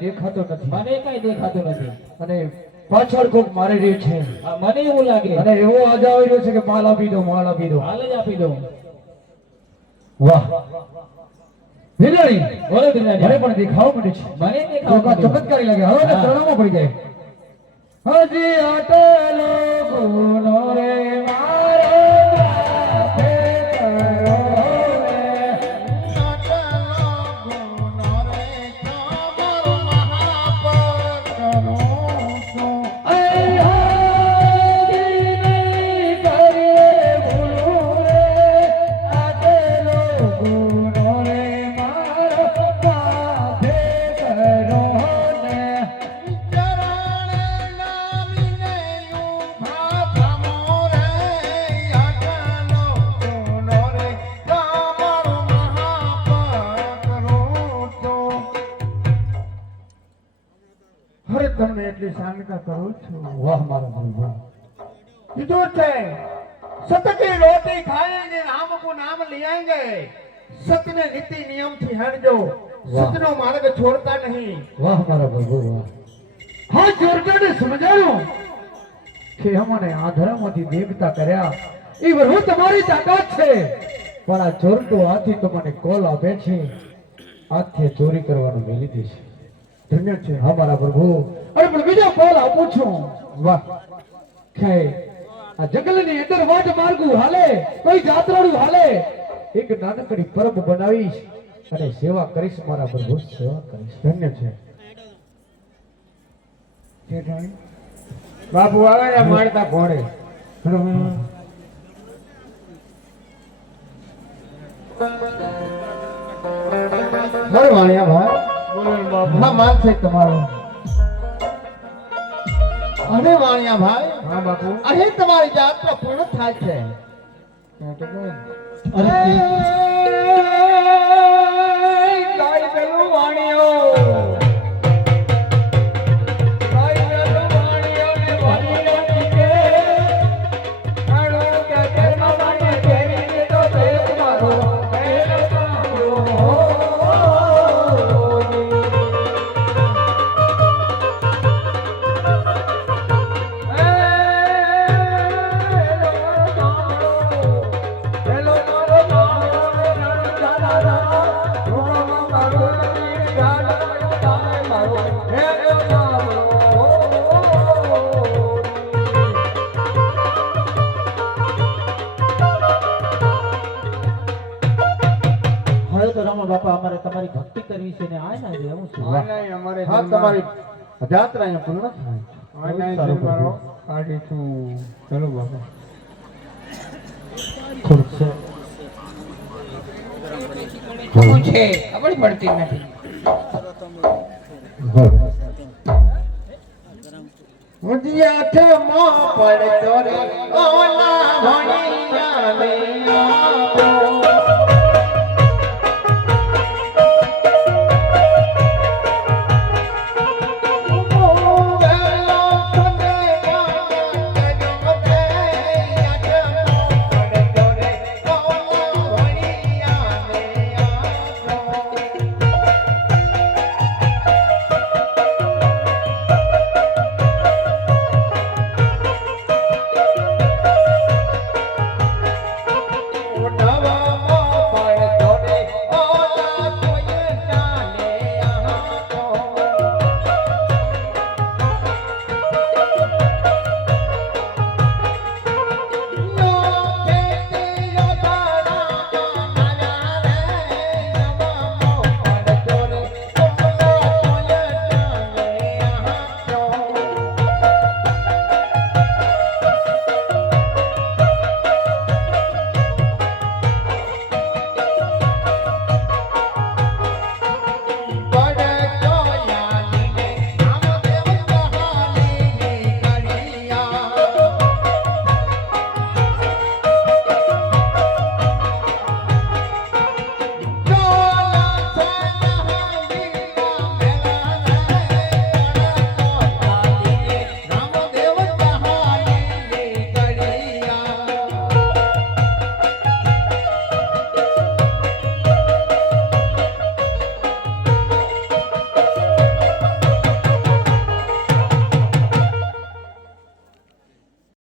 દેખાતો નથી. મને કઈ દેખાતો નથી. અને પાછળ કોક મારી રહ્યું છે. મને એવું લાગે. અને એવો આજ આવી રહ્યો છે કે માલ આપી દો માલ આપી દો. હાલ જ આપી દઉં. વાહ. વીરલાણી બોલો. મને પણ દેખાવ મળે છે. મને દેખાવ ચમત્કારી લાગે. હવે. ચરણોમાં પડી જાય. હજી આટલો ગુનો રે. હવે તમને એટલી સાંગતા કરું છું. વાહ મારા પ્રભુ. કીધું છે સતકી રોટી ખાયેંગે રામ કો નામ લિયાંગે સતને નીતિ નિયમથી હટજો સતનો માર્ગ છોડતા નહીં. વાહ મારા પ્રભુ હા જોરદાર સમજાયું કે અમને આધરામાંથી દેવતા કર્યા. એ વરુ તમારી તાકાત છે. પણ આ ચોરટો આથી તમને કોલ આપે છે. આથી ચોરી કરવાનું મેલી દે છે. ધન્ય છે. હા મારા પ્રભુ. અરે પણ બીજો કોલ આપું છું. વાહ. કે આ જંગલની અંદર વાટ માર્ગું હાલે કોઈ જાત્રાળુ હાલે. એક નાનકડી પરબ બનાવીશ અને સેવા કરીશ મારા પ્રભુ. સેવા કરીશ. ધન્ય છે. બાપુ આવે ને મારતા ઘોડે. મારું વાણિયા ભાઈ. હા માલ છે તમારો. અરે વાણિયા ભાઈ હા બાપુ. અહીં તમારી જાત પૂર્ણ થાય છે. અરે બાપા અમારે તમારી ભક્તિ કરવી છે ને આ ના જે હું છું અમારે હા તમારી જાત્રા અહીંયા પૂર્ણ થાય? ચલો બાપા. શું છે? ખબર પડતી નથી. મુજિયા થે પડતો રે ઓલા ભણિયા રે